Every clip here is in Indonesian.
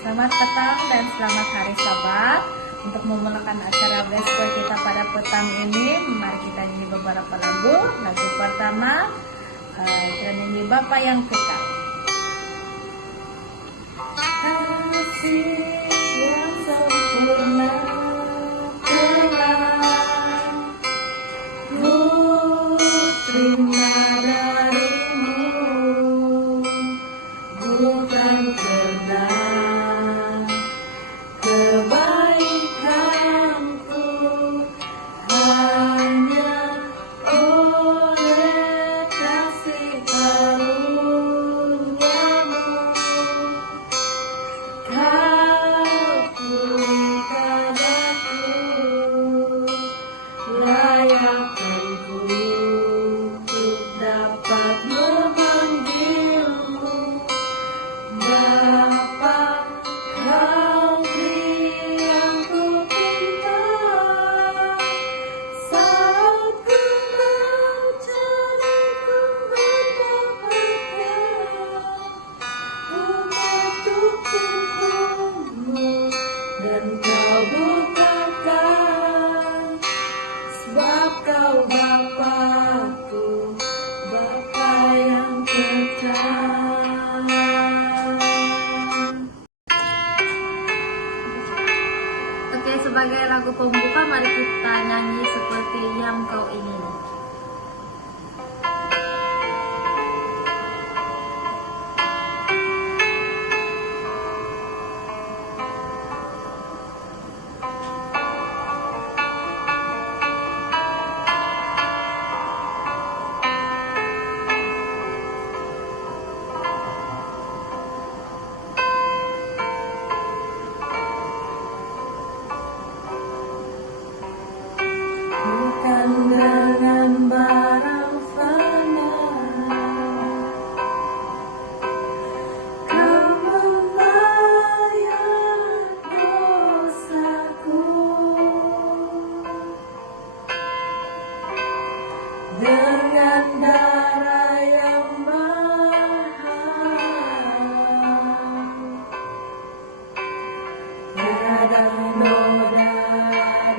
Selamat petang dan selamat hari Sabat. Untuk memulakan acara Vesper kita pada petang ini, mari kita nyanyi beberapa lagu. Lagu pertama, kita nyanyi Bapa yang Kekal. Kasih yang sempurna telah ku terima darimu, bukan karena kebaikanku, hanya oleh kasih karuniamu kau pulih padaku, layakkanku untuk dapat memanggilmu Bapa. Kau beri yang ku minta saat ku mencari, ku mendapatkan untuk pintumu dan kau bukakan, sebab kau Bapakku, Bapa yang kekal. Oke, sebagai lagu pembuka mari kita nyanyi Seperti Yang Kau Ingini. Bukan dengan barang fana kau membayar dosaku, dengan darah yang mahal, tiada noda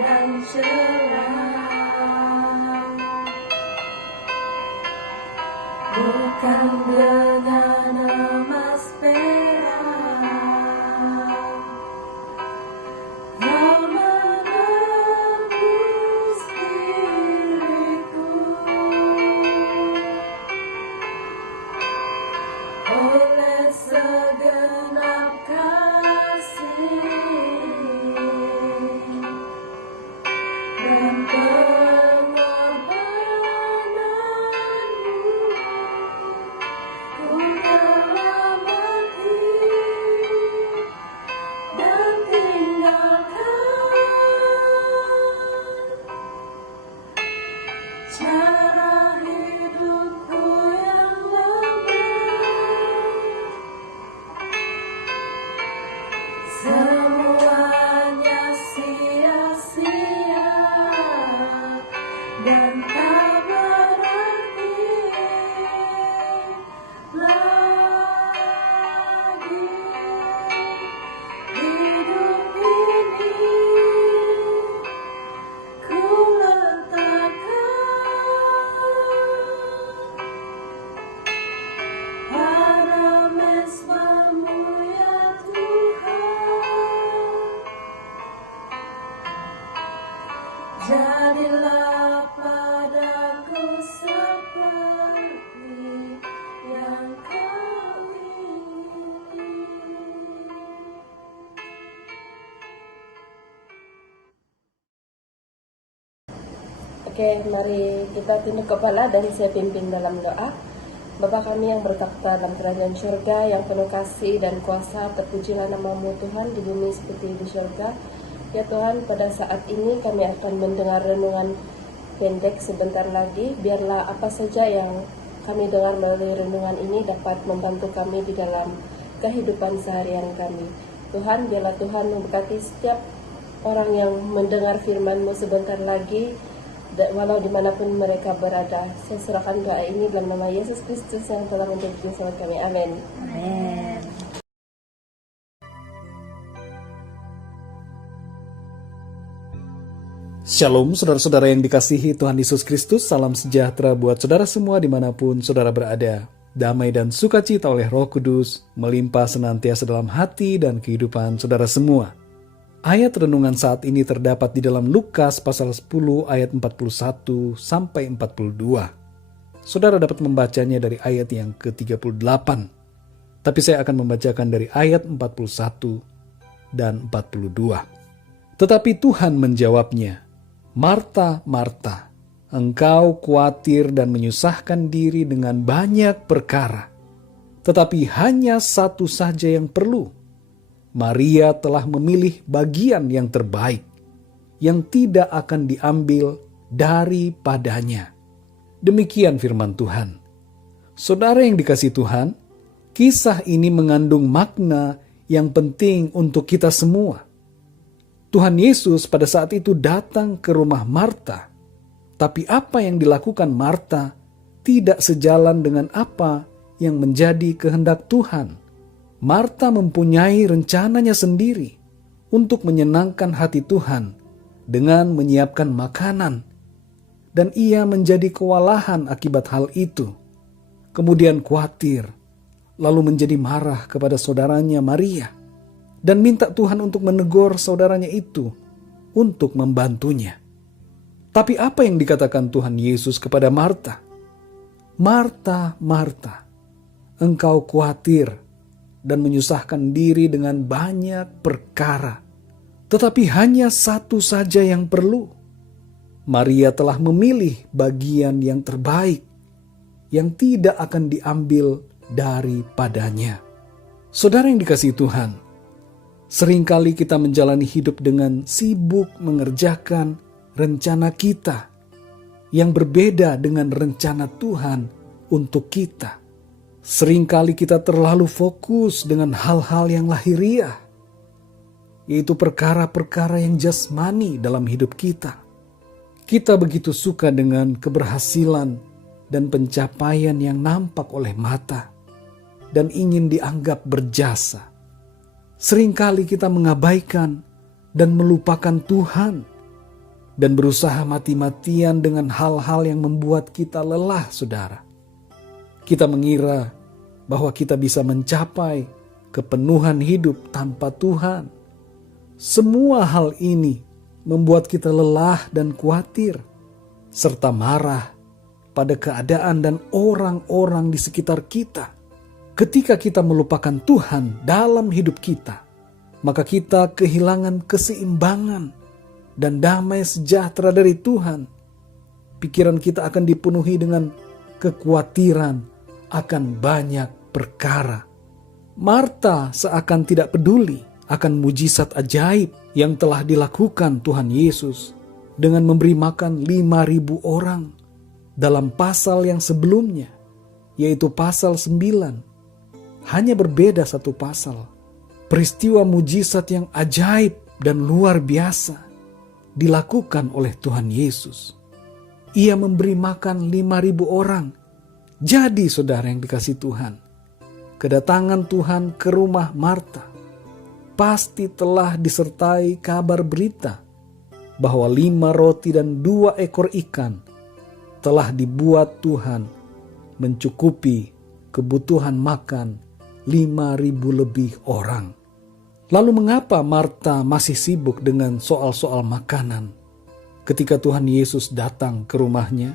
dan celah. Bukan dengan emas perak kau menebus diriku, oleh segenap kasih dan ku telah mati dan tinggalkan cara hidupku yang lama. Semuanya sia-sia dan tak berarti lagi. Hidup ini ku letakkan pada mesbah-Mu ya Tuhan. Jadilah padaku seperti yang Kau ingini. Oke, mari kita tunduk kepala dan saya pimpin dalam doa. Bapa kami yang bertakhta dalam kerajaan surga, yang penuh kasih dan kuasa, terpujilah nama-Mu Tuhan di bumi seperti di surga. Ya Tuhan, pada saat ini kami akan mendengar renungan pendek sebentar lagi. Biarlah apa saja yang kami dengar melalui renungan ini dapat membantu kami di dalam kehidupan seharian kami. Tuhan, biarlah Tuhan memberkati setiap orang yang mendengar firman-Mu sebentar lagi, walau dimanapun mereka berada. Saya serahkan doa ini dalam nama Yesus Kristus yang telah menjadi juru selamat kami. Amin. Amin. Shalom saudara-saudara yang dikasihi Tuhan Yesus Kristus, salam sejahtera buat saudara semua dimanapun saudara berada. Damai dan sukacita oleh Roh Kudus melimpah senantiasa dalam hati dan kehidupan saudara semua. Ayat renungan saat ini terdapat di dalam Lukas pasal 10 ayat 41 sampai 42. Saudara dapat membacanya dari ayat yang ke-38. Tapi saya akan membacakan dari ayat 41 dan 42. Tetapi Tuhan menjawabnya, "Marta, Marta, engkau khawatir dan menyusahkan diri dengan banyak perkara. Tetapi hanya satu saja yang perlu. Maria telah memilih bagian yang terbaik, yang tidak akan diambil daripadanya." Demikian firman Tuhan. Saudara yang dikasihi Tuhan, kisah ini mengandung makna yang penting untuk kita semua. Tuhan Yesus pada saat itu datang ke rumah Marta, tapi apa yang dilakukan Marta tidak sejalan dengan apa yang menjadi kehendak Tuhan. Marta mempunyai rencananya sendiri untuk menyenangkan hati Tuhan dengan menyiapkan makanan, dan ia menjadi kewalahan akibat hal itu. Kemudian khawatir, lalu menjadi marah kepada saudaranya Maria, dan minta Tuhan untuk menegur saudaranya itu untuk membantunya. Tapi apa yang dikatakan Tuhan Yesus kepada Marta? "Marta, Marta, engkau khawatir dan menyusahkan diri dengan banyak perkara, tetapi hanya satu saja yang perlu. Maria telah memilih bagian yang terbaik, yang tidak akan diambil daripadanya." Saudara yang dikasihi Tuhan, seringkali kita menjalani hidup dengan sibuk mengerjakan rencana kita yang berbeda dengan rencana Tuhan untuk kita. Seringkali kita terlalu fokus dengan hal-hal yang lahiriah, yaitu perkara-perkara yang jasmani dalam hidup kita. Kita begitu suka dengan keberhasilan dan pencapaian yang nampak oleh mata dan ingin dianggap berjasa. Seringkali kita mengabaikan dan melupakan Tuhan dan berusaha mati-matian dengan hal-hal yang membuat kita lelah, saudara. Kita mengira bahwa kita bisa mencapai kepenuhan hidup tanpa Tuhan. Semua hal ini membuat kita lelah dan khawatir, serta marah pada keadaan dan orang-orang di sekitar kita. Ketika kita melupakan Tuhan dalam hidup kita, maka kita kehilangan keseimbangan dan damai sejahtera dari Tuhan. Pikiran kita akan dipenuhi dengan kekhawatiran akan banyak perkara. Marta seakan tidak peduli akan mujizat ajaib yang telah dilakukan Tuhan Yesus dengan memberi makan 5.000 orang dalam pasal yang sebelumnya, yaitu pasal 9. Hanya berbeda satu pasal. Peristiwa mujizat yang ajaib dan luar biasa dilakukan oleh Tuhan Yesus. Ia memberi makan 5.000 orang. Jadi saudara yang dikasihi Tuhan, kedatangan Tuhan ke rumah Marta pasti telah disertai kabar berita bahwa 5 roti dan 2 ekor ikan telah dibuat Tuhan mencukupi kebutuhan makan 5.000 lebih orang. Lalu mengapa Marta masih sibuk dengan soal-soal makanan ketika Tuhan Yesus datang ke rumahnya?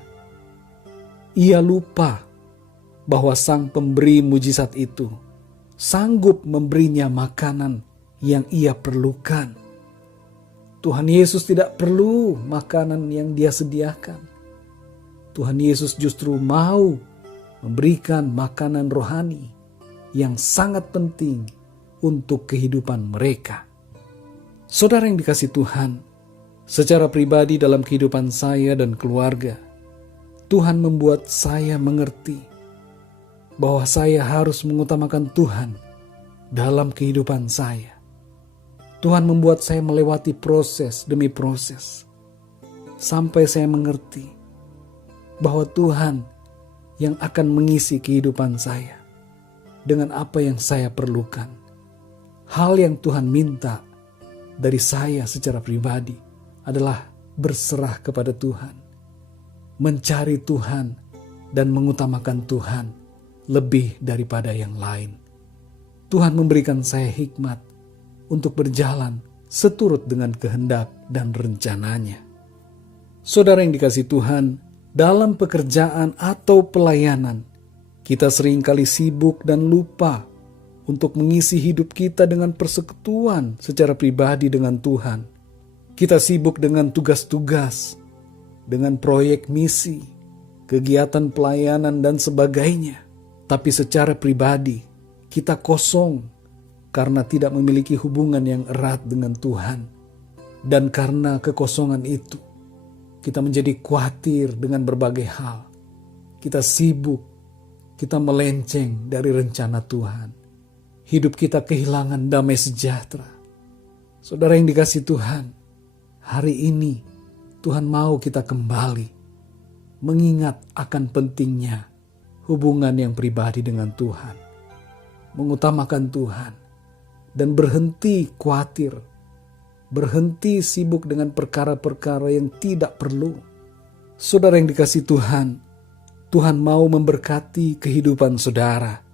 Ia lupa bahwa Sang Pemberi mujizat itu sanggup memberinya makanan yang ia perlukan. Tuhan Yesus tidak perlu makanan yang Dia sediakan. Tuhan Yesus justru mau memberikan makanan rohani yang sangat penting untuk kehidupan mereka. Saudara yang dikasihi Tuhan, secara pribadi dalam kehidupan saya dan keluarga, Tuhan membuat saya mengerti bahwa saya harus mengutamakan Tuhan dalam kehidupan saya. Tuhan membuat saya melewati proses demi proses, sampai saya mengerti bahwa Tuhan yang akan mengisi kehidupan saya dengan apa yang saya perlukan. Hal yang Tuhan minta dari saya secara pribadi adalah berserah kepada Tuhan, mencari Tuhan, dan mengutamakan Tuhan lebih daripada yang lain. Tuhan memberikan saya hikmat untuk berjalan seturut dengan kehendak dan rencananya. Saudara yang dikasihi Tuhan, dalam pekerjaan atau pelayanan, kita seringkali sibuk dan lupa untuk mengisi hidup kita dengan persekutuan secara pribadi dengan Tuhan. Kita sibuk dengan tugas-tugas, dengan proyek misi, kegiatan pelayanan dan sebagainya. Tapi secara pribadi, kita kosong karena tidak memiliki hubungan yang erat dengan Tuhan. Dan karena kekosongan itu, kita menjadi khawatir dengan berbagai hal. Kita sibuk, kita melenceng dari rencana Tuhan. Hidup kita kehilangan damai sejahtera. Saudara yang dikasihi Tuhan, hari ini Tuhan mau kita kembali mengingat akan pentingnya hubungan yang pribadi dengan Tuhan, mengutamakan Tuhan, dan berhenti khawatir, berhenti sibuk dengan perkara-perkara yang tidak perlu. Saudara yang dikasihi Tuhan, Tuhan mau memberkati kehidupan saudara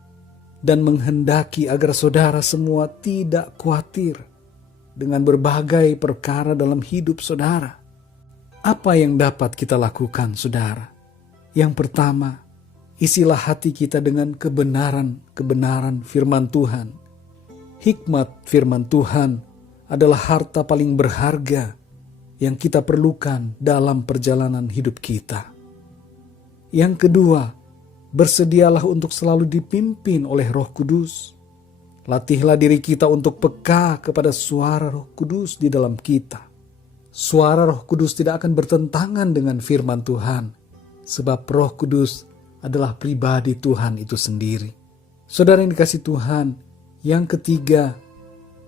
dan menghendaki agar saudara semua tidak khawatir dengan berbagai perkara dalam hidup saudara. Apa yang dapat kita lakukan, saudara? Yang pertama, isilah hati kita dengan kebenaran firman Tuhan. Hikmat firman Tuhan adalah harta paling berharga yang kita perlukan dalam perjalanan hidup kita. Yang kedua, bersedialah untuk selalu dipimpin oleh Roh Kudus. Latihlah diri kita untuk peka kepada suara Roh Kudus di dalam kita. Suara Roh Kudus tidak akan bertentangan dengan firman Tuhan, sebab Roh Kudus adalah pribadi Tuhan itu sendiri. Saudara yang dikasihi Tuhan, yang ketiga,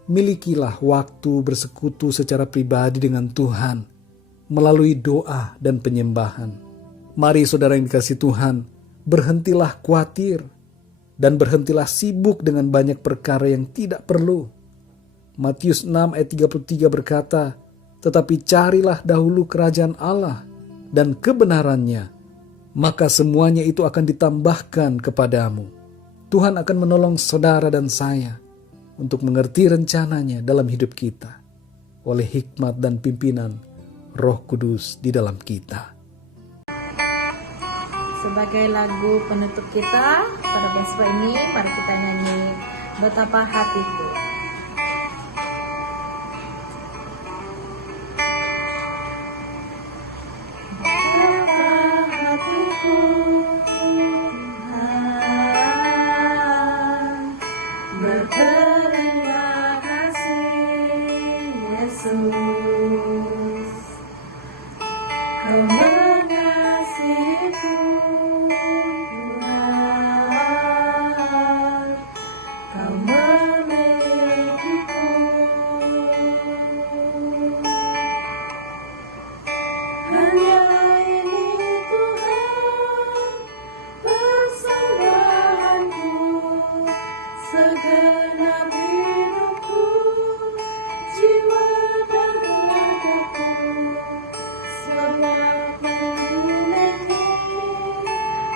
milikilah waktu bersekutu secara pribadi dengan Tuhan melalui doa dan penyembahan. Mari saudara yang dikasihi Tuhan, berhentilah khawatir dan berhentilah sibuk dengan banyak perkara yang tidak perlu. Matius 6 ayat 33 berkata, "Tetapi carilah dahulu kerajaan Allah dan kebenarannya, maka semuanya itu akan ditambahkan kepadamu." Tuhan akan menolong saudara dan saya untuk mengerti rencananya dalam hidup kita oleh hikmat dan pimpinan Roh Kudus di dalam kita. Sebagai lagu penutup kita pada besok ini, mari kita nyanyi Betapa Hatiku. Berterima kasih Yesus, Kau mengasihiku Tuhan, Kau memilikiku. Hanya ini Tuhan persembahanku, segenap hidupku, jiwa dan ragaku, sebab memiliki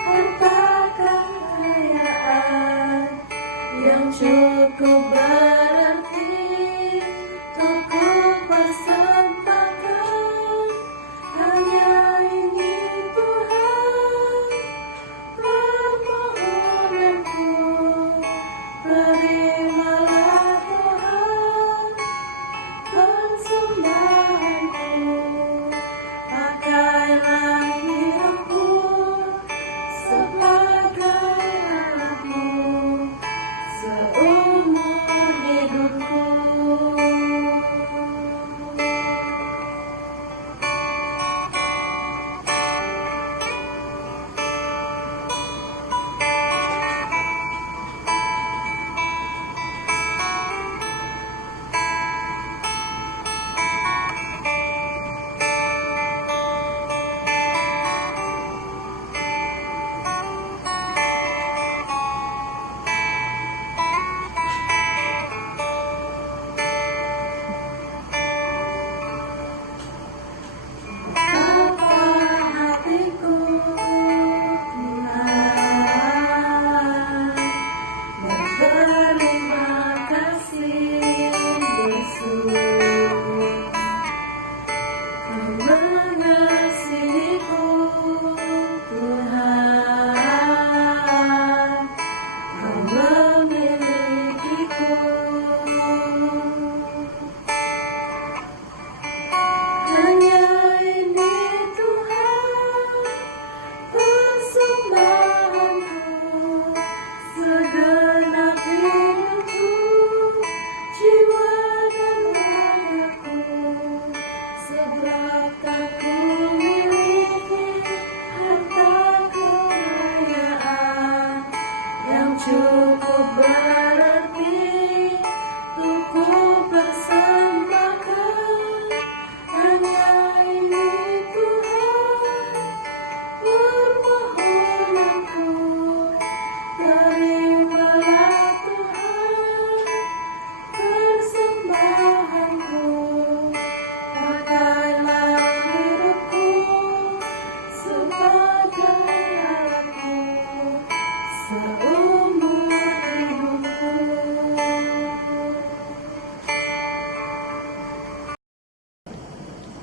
harta kekayaan yang cukup berarti untuk ku persembahkan. Hanya ini Tuhan permohonanku, terimalah Tuhan persembahanku. Pakailah hidupku sebagai anakmu seumur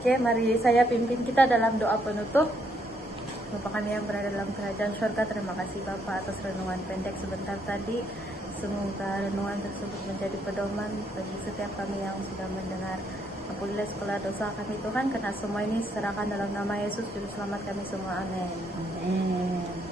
Oke, mari saya pimpin kita dalam doa penutup. Bapa kami yang berada dalam kerajaan surga, terima kasih Bapa atas renungan pendek sebentar tadi. Semoga renungan tersebut menjadi pedoman bagi setiap kami yang sudah mendengar. Ampunilah segala dosa kami Tuhan, karena semua ini serahkan dalam nama Yesus Juru Selamat kami semua. Amin. Amin.